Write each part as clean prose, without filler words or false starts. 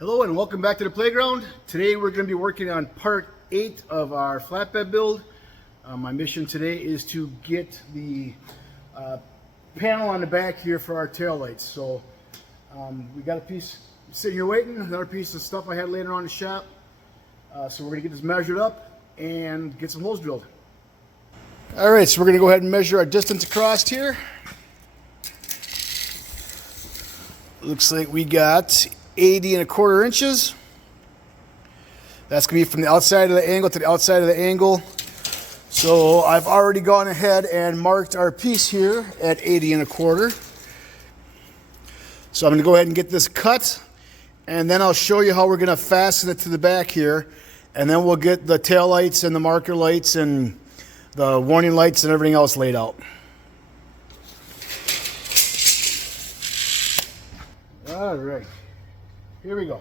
Hello and welcome back to the playground. Today we're going to be working on part 8 of our flatbed build. My mission today is to get the panel on the back here for our tail lights. So we got a piece sitting here waiting, another piece of stuff I had laying around the shop. So we're going to get this measured up and get some holes drilled. Alright, so we're going to go ahead and measure our distance across here. Looks like we got 80 1/4 inches. That's going to be from the outside of the angle to the outside of the angle. So I've already gone ahead and marked our piece here at 80 1/4. So I'm going to go ahead and get this cut, and then I'll show you how we're going to fasten it to the back here, and then we'll get the tail lights and the marker lights and the warning lights and everything else laid out. All right. Here we go.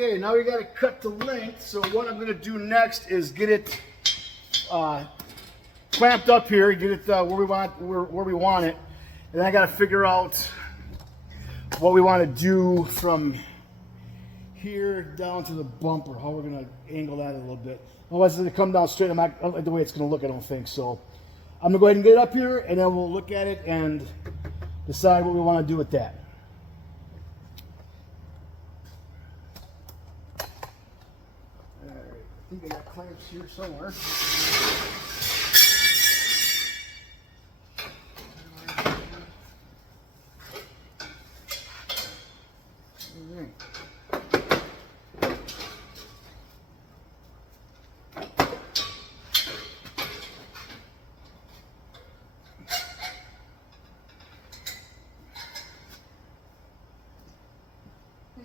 Okay, now we got to cut the length. So what I'm going to do next is get it clamped up here, get it where we want it, and then I got to figure out what we want to do from here down to the bumper. How we're going to angle that a little bit. Otherwise, it's going to come down straight. I don't like the way it's going to look. I don't think so. I'm going to go ahead and get it up here, and then we'll look at it and decide what we want to do with that. I think I got clamps here somewhere.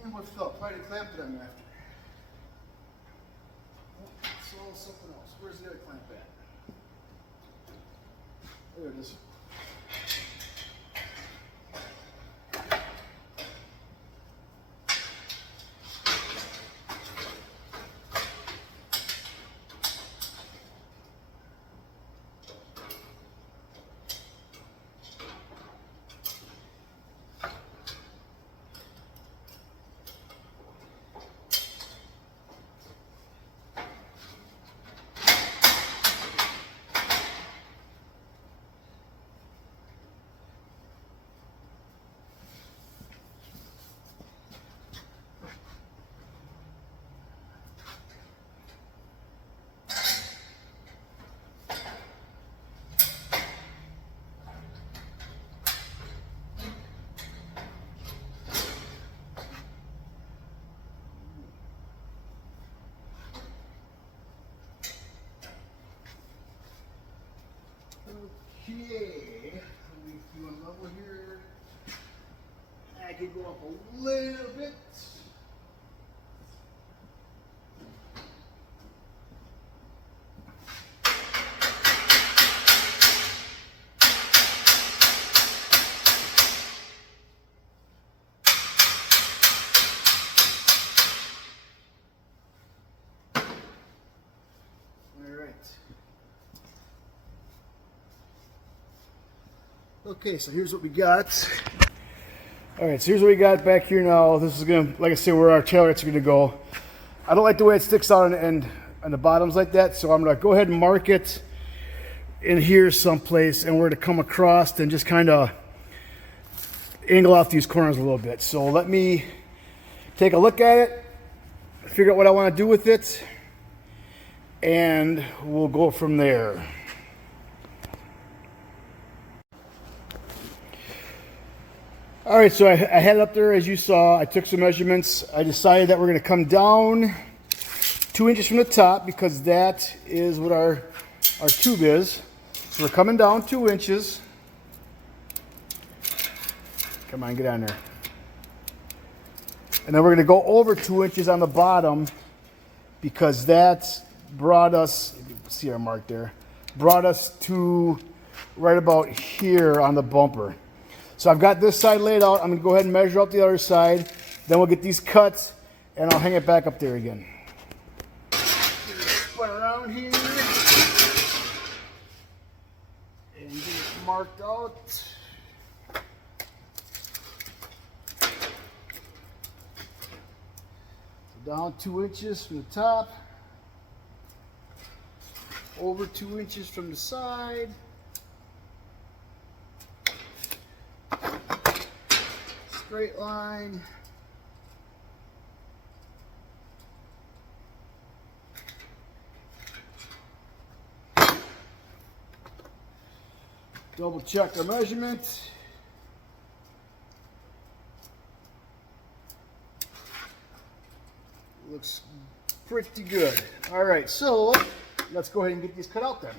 And what's up? Try to clamp it on after. Something else. Where's the other clamp at? There it is. Okay, let me do a level here. I could go up a little bit. Okay, so here's what we got. All right, so here's what we got back here now. This is gonna, like I said, where our tail lights are gonna go. I don't like the way it sticks out on the bottoms like that, so I'm gonna go ahead and mark it in here someplace, and we're gonna come across and just kind of angle off these corners a little bit. So let me take a look at it, figure out what I want to do with it, and we'll go from there. All right, so I had it up there as you saw. I took some measurements. I decided that we're going to come down 2 inches from the top, because that is what our tube is. So we're coming down 2 inches. Come on, get on there. And then we're going to go over 2 inches on the bottom, because that brought us, see our mark there, brought us to right about here on the bumper. So I've got this side laid out. I'm going to go ahead and measure out the other side. Then we'll get these cuts, and I'll hang it back up there again. Spin around here and get it marked out. Down 2 inches from the top, over 2 inches from the side, straight line, double check the measurement. Looks pretty good. All right, so let's go ahead and get these cut out then.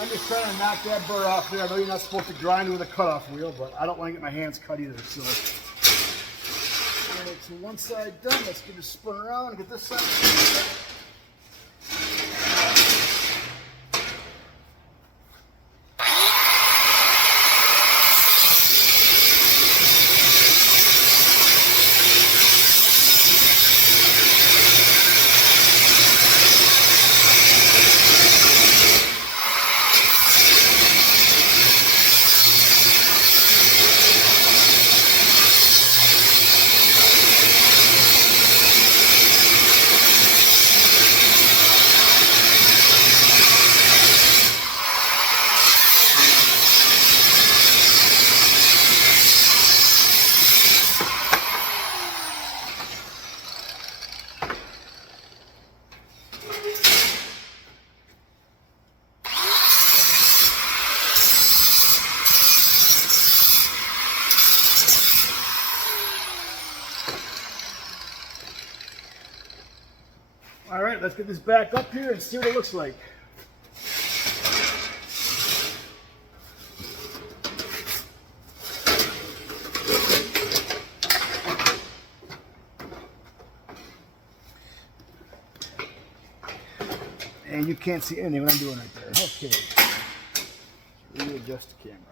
I'm just trying to knock that burr off there. I know you're not supposed to grind with a cutoff wheel, but I don't want to get my hands cut either. So, all right, so one side done. Let's get it spun around and get this side. All right, let's get this back up here and see what it looks like. And you can't see anything what I'm doing right there. Okay, readjust the camera.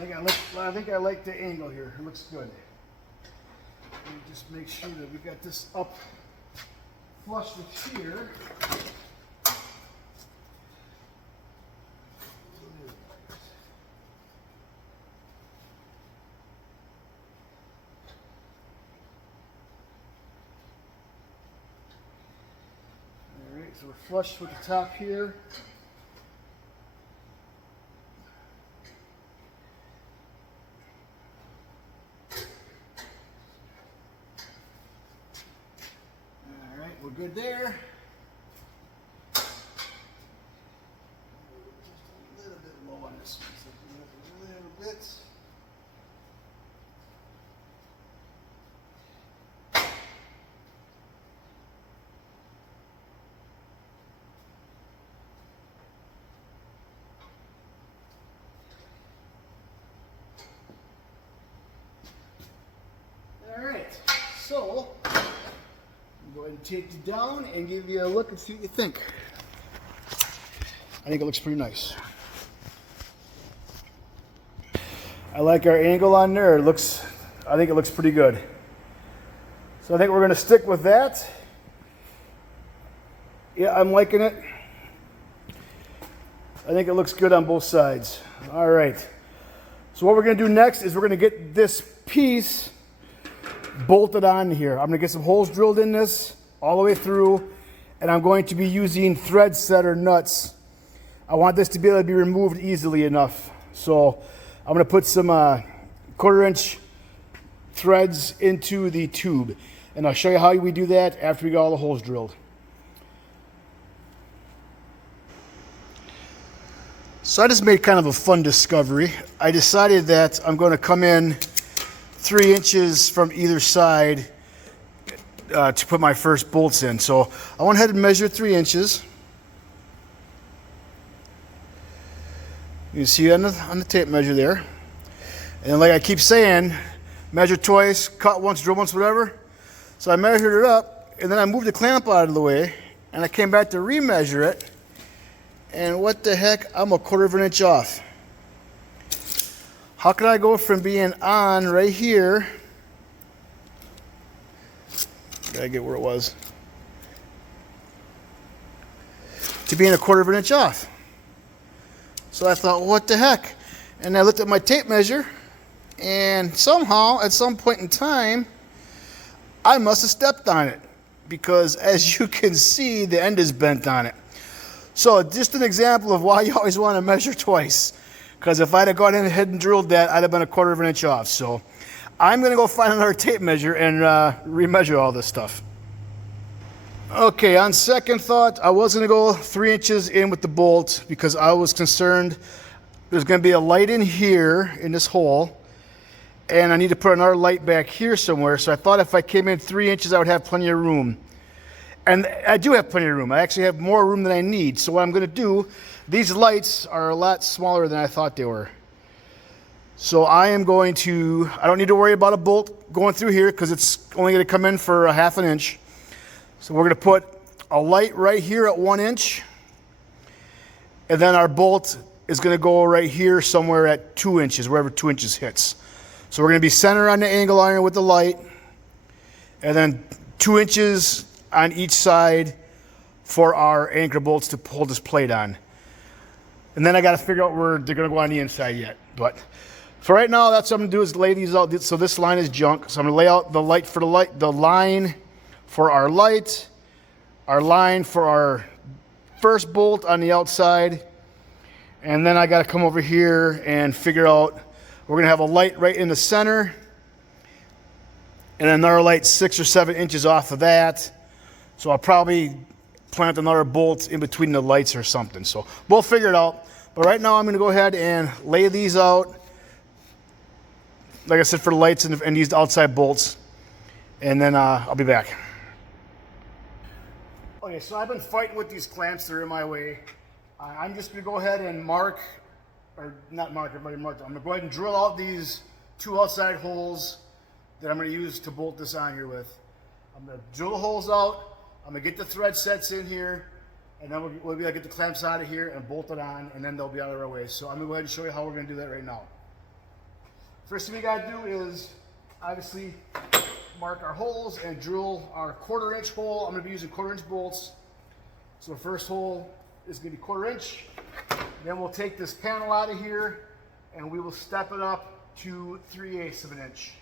I think I like the angle here. It looks good. Let me just make sure that we got this up flush with here. All right, so we're flush with the top here. We're good there. Just a little bit low on this one, so a little bit. All right, so go ahead and take it down and give you a look and see what you think. I think it looks pretty nice. I like our angle on there. I think it looks pretty good. So I think we're going to stick with that. Yeah, I'm liking it. I think it looks good on both sides. All right. So what we're going to do next is we're going to get this piece bolted on here. I'm going to get some holes drilled in this all the way through, and I'm going to be using thread setter nuts. I want this to be able to be removed easily enough. So I'm going to put some 1/4 inch threads into the tube, and I'll show you how we do that after we got all the holes drilled. So I just made kind of a fun discovery. I decided that I'm going to come in 3 inches from either side to put my first bolts in. So I went ahead and measured 3 inches. You can see on the tape measure there. And like I keep saying, measure twice, cut once, drill once, whatever. So I measured it up, and then I moved the clamp out of the way, and I came back to remeasure it. And what the heck, I'm 1/4 inch off. How can I go from being on right here, gotta get where it was, to being 1/4 inch off? So I thought, what the heck? And I looked at my tape measure, and somehow, at some point in time, I must have stepped on it, because as you can see, the end is bent on it. So just an example of why you always want to measure twice. Because if I'd have gone ahead and drilled that, I'd have been 1/4 inch off. So I'm going to go find another tape measure and remeasure all this stuff. Okay, on second thought, I was going to go 3 inches in with the bolt because I was concerned there's going to be a light in here in this hole, and I need to put another light back here somewhere. So I thought if I came in 3 inches, I would have plenty of room. And I do have plenty of room. I actually have more room than I need. So what I'm going to do, these lights are a lot smaller than I thought they were. So I don't need to worry about a bolt going through here because it's only going to come in for 1/2 inch. So we're going to put a light right here at 1 inch. And then our bolt is going to go right here somewhere at 2 inches, wherever 2 inches hits. So we're going to be center on the angle iron with the light. And then 2 inches on each side for our anchor bolts to hold this plate on. And then I got to figure out where they're going to go on the inside yet. But for right now, that's what I'm going to do is lay these out. So this line is junk. So I'm going to lay out the light for the line for our light, our line for our first bolt on the outside. And then I got to come over here and figure out, we're going to have a light right in the center and another light 6 or 7 inches off of that. So I'll probably plant another bolt in between the lights or something. So we'll figure it out. But right now I'm going to go ahead and lay these out, like I said, for the lights and these outside bolts. And then I'll be back. Okay, so I've been fighting with these clamps that are in my way. I'm just going to go ahead and mark, or not mark, I've already marked them. I'm going to go ahead and drill out these 2 outside holes that I'm going to use to bolt this on here with. I'm going to drill the holes out. I'm going to get the thread sets in here, and then we'll be able to get the clamps out of here and bolt it on, and then they'll be out of our way. So I'm going to go ahead and show you how we're going to do that right now. First thing we got to do is obviously mark our holes and drill our 1/4 inch hole. I'm going to be using 1/4 inch bolts. So the first hole is going to be 1/4 inch. Then we'll take this panel out of here and we will step it up to 3/8 of an inch.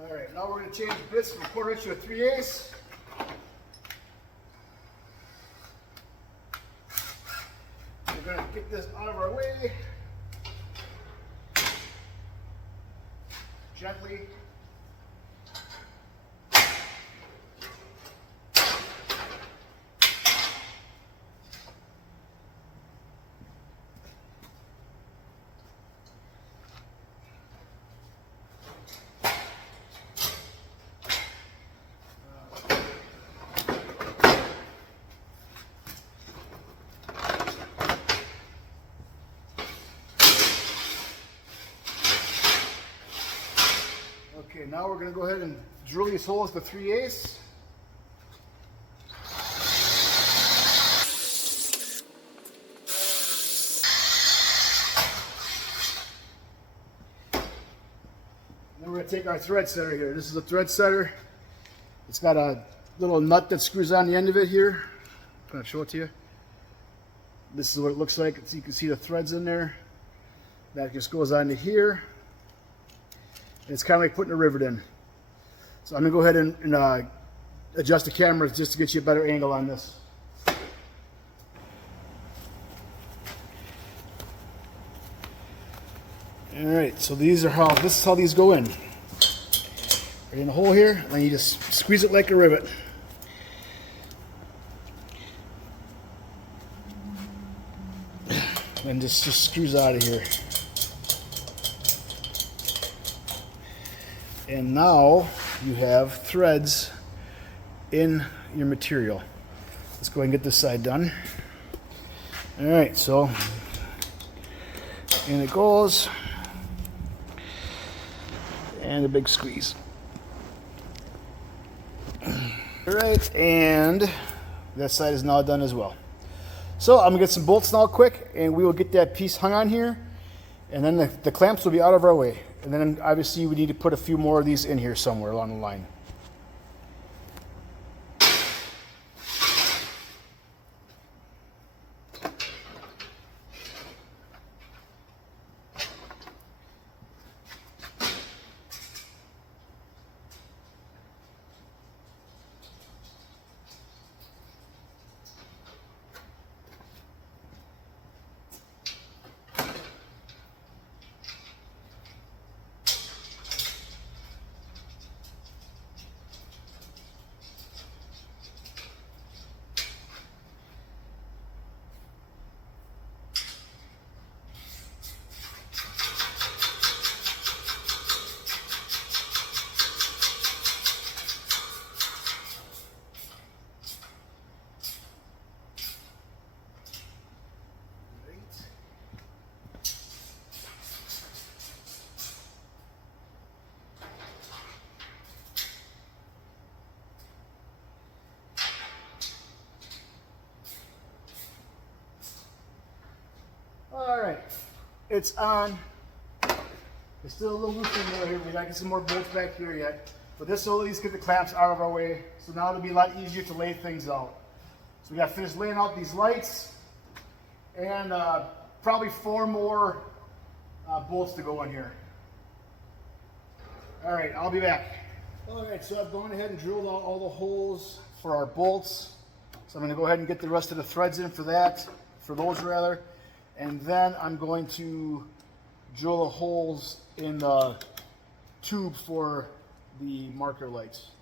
Alright, now we're going to change bits from 1/4 inch to a 3/8. We're going to get this out of our way gently. Okay, now we're going to go ahead and drill these holes to 3/8. Then we're going to take our thread setter here. This is a thread setter. It's got a little nut that screws on the end of it here. I'm going to show it to you. This is what it looks like. So you can see the threads in there. That just goes onto here. It's kind of like putting a rivet in. So I'm going to go ahead and adjust the camera just to get you a better angle on this. Alright, so this is how these go in. Right in the hole here, and then you just squeeze it like a rivet. And just screws out of here. And now you have threads in your material. Let's go ahead and get this side done. Alright, so in it goes. And a big squeeze. Alright, and that side is now done as well. So I'm going to get some bolts now quick, and we will get that piece hung on here. And then the clamps will be out of our way. And then obviously we need to put a few more of these in here somewhere along the line. Alright, it's on. It's still a little loose in there here. We gotta get some more bolts back here yet. But this will at least get the clamps out of our way. So now it'll be a lot easier to lay things out. So we gotta finish laying out these lights and probably 4 more bolts to go in here. Alright, I'll be back. Alright, so I've gone ahead and drilled out all the holes for our bolts. So I'm gonna go ahead and get the rest of the threads in for those rather. And then I'm going to drill the holes in the tube for the marker lights.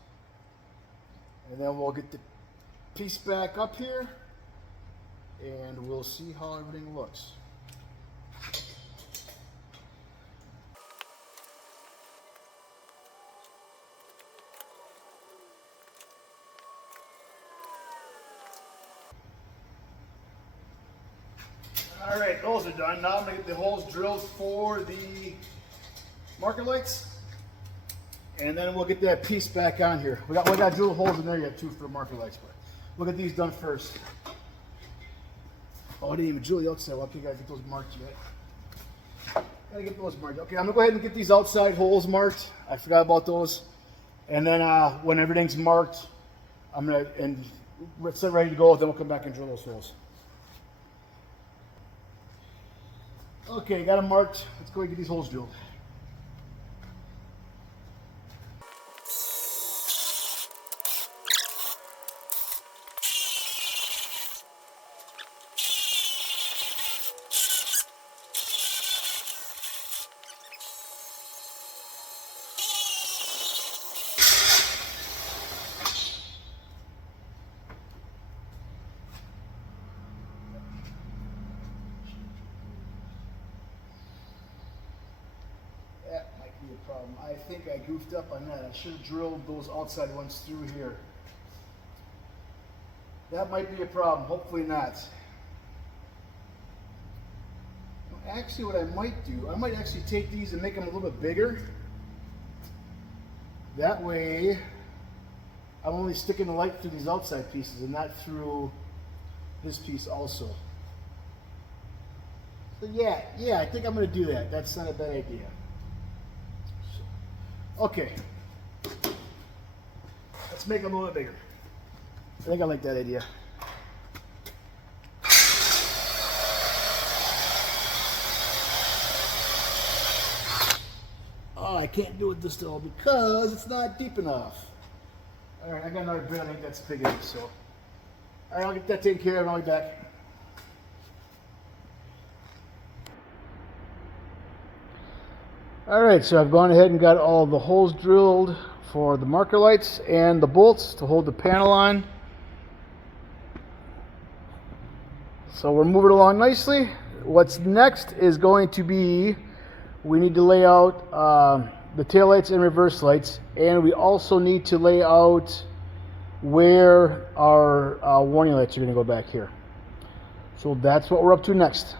And then we'll get the piece back up here and we'll see how everything looks. All right, those are done. Now I'm gonna get the holes drilled for the marker lights, and then we'll get that piece back on here. We got drill holes in there yet too for the marker lights, but we'll get these done first. Oh, I didn't even drill the outside. Well, okay, gotta get those marked yet. Gotta get those marked. Okay, I'm gonna go ahead and get these outside holes marked. I forgot about those. And then when everything's marked, I'm gonna and we're set ready to go. Then we'll come back and drill those holes. Okay, got them marked. Let's go and get these holes drilled. That might be a problem. I think I goofed up on that. I should have drilled those outside ones through here. That might be a problem. Hopefully not. Actually, what I might do, I might actually take these and make them a little bit bigger. That way, I'm only sticking the light through these outside pieces and not through this piece also. So yeah, I think I'm going to do that. That's not a bad idea. Okay, let's make them a little bit bigger. I think I like that idea. Oh, I can't do it this though because it's not deep enough. All right, I got another bit. I think that's big enough. So, all right, I'll get that taken care of and I'll be back. All right, so I've gone ahead and got all the holes drilled for the marker lights and the bolts to hold the panel on. So we're moving along nicely. What's next is going to be, we need to lay out the tail lights and reverse lights, and we also need to lay out where our warning lights are going to go back here. So that's what we're up to next.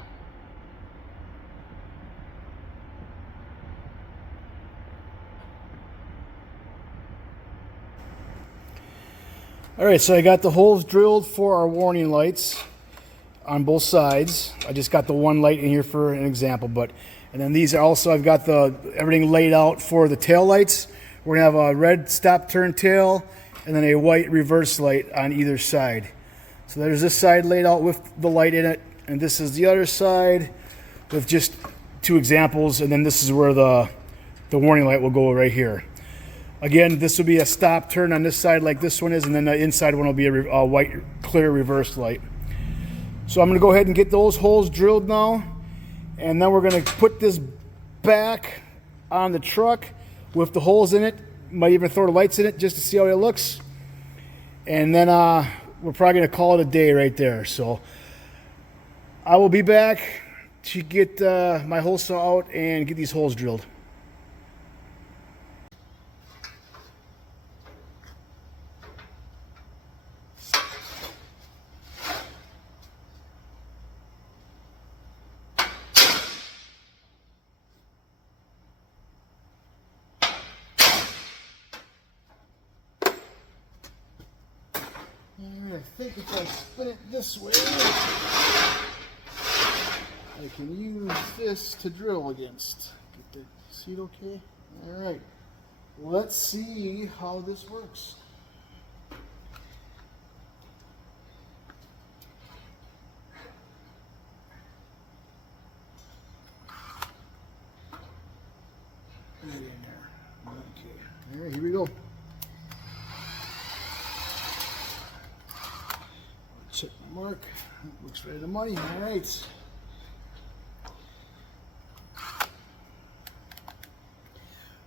All right, so I got the holes drilled for our warning lights on both sides. I just got the one light in here for an example, and then these are also, I've got everything laid out for the tail lights. We're gonna have a red stop turn tail and then a white reverse light on either side. So there's this side laid out with the light in it, and this is the other side with just two examples, and then this is where the warning light will go right here. Again, this will be a stop turn on this side like this one is, and then the inside one will be a white clear reverse light. So I'm going to go ahead and get those holes drilled now, and then we're going to put this back on the truck with the holes in it. Might even throw the lights in it just to see how it looks. And then we're probably going to call it a day right there. So I will be back to get my hole saw out and get these holes drilled. I think if I spin it this way, I can use this to drill against. Get the seat okay? All right. Let's see how this works. Right in there. Okay. All right, here we go. Check the mark. Looks right to money. All right.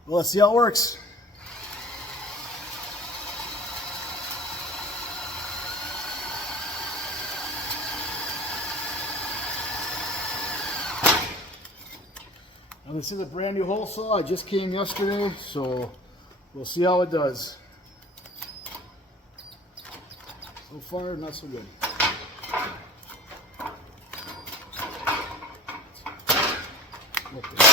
Well, let's see how it works. Now this is a brand new hole saw. I just came yesterday, so we'll see how it does. So far, not so good. Okay.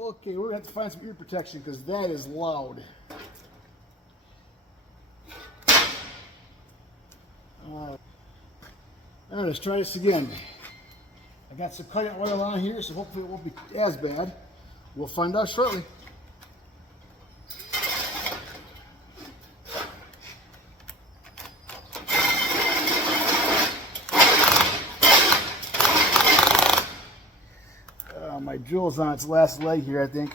Okay, we're gonna have to find some ear protection because that is loud. Alright, let's try this again. I got some cutting oil on here, so hopefully it won't be as bad. We'll find out shortly. My drill's on its last leg here, I think.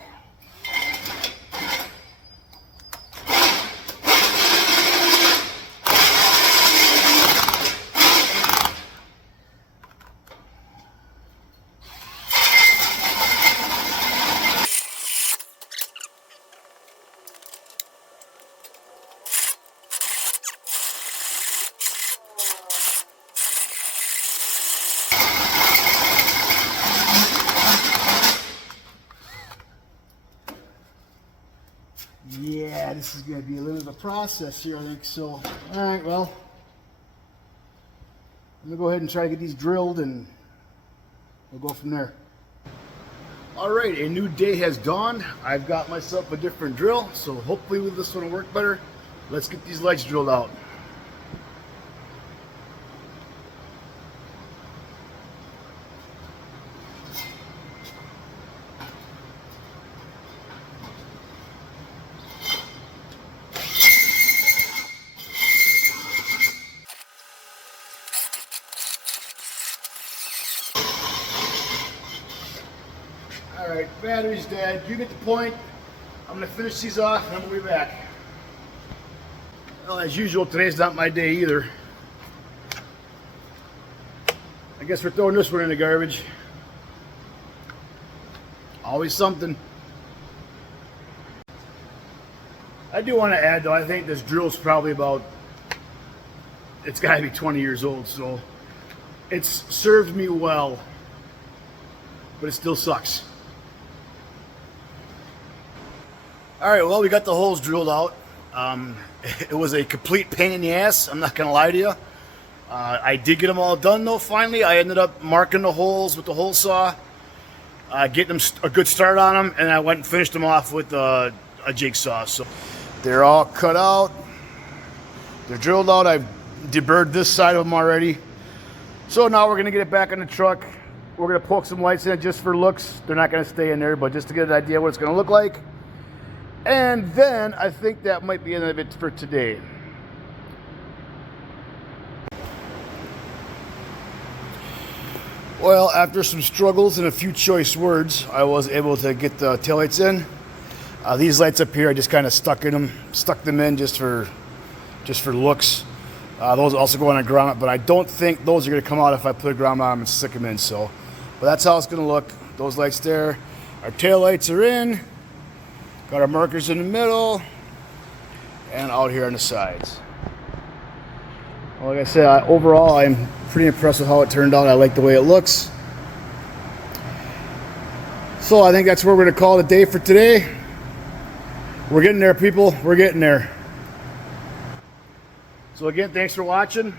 Yeah, this is going to be a little bit of a process here, I think. So, all right, well, I'm going to go ahead and try to get these drilled, and we'll go from there. All right, a new day has dawned. I've got myself a different drill, so hopefully with this one will work better. Let's get these lights drilled out. Alright, battery's dead. You get the point. I'm going to finish these off and we'll be back. Well, as usual, today's not my day either. I guess we're throwing this one in the garbage. Always something. I do want to add though, I think this drill's probably about, it's got to be 20 years old, so it's served me well, but it still sucks. All right, well, we got the holes drilled out. It was a complete pain in the ass, I'm not gonna lie to you. I did get them all done though, finally. I ended up marking the holes with the hole saw, getting them a good start on them, and I went and finished them off with a jigsaw. So they're all cut out, they're drilled out. I've deburred this side of them already. So now we're gonna get it back in the truck. We're gonna poke some lights in it just for looks. They're not gonna stay in there, but just to get an idea what it's gonna look like. And then I think that might be the end of it for today. Well, after some struggles and a few choice words, I was able to get the taillights in. These lights up here, I just kind of stuck them in just for looks. Those also go on a grommet, but I don't think those are going to come out if I put a grommet on them and stick them in. So, but that's how it's going to look. Those lights there. Our taillights are in. Got our markers in the middle and out here on the sides. Well, like I said, overall I'm pretty impressed with how it turned out. I like the way it looks. So I think that's where we're going to call it a day for today. We're getting there, people. We're getting there. So again, thanks for watching.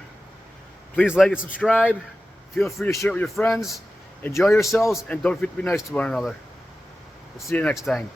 Please like and subscribe. Feel free to share it with your friends. Enjoy yourselves, and don't forget to be nice to one another. We'll see you next time.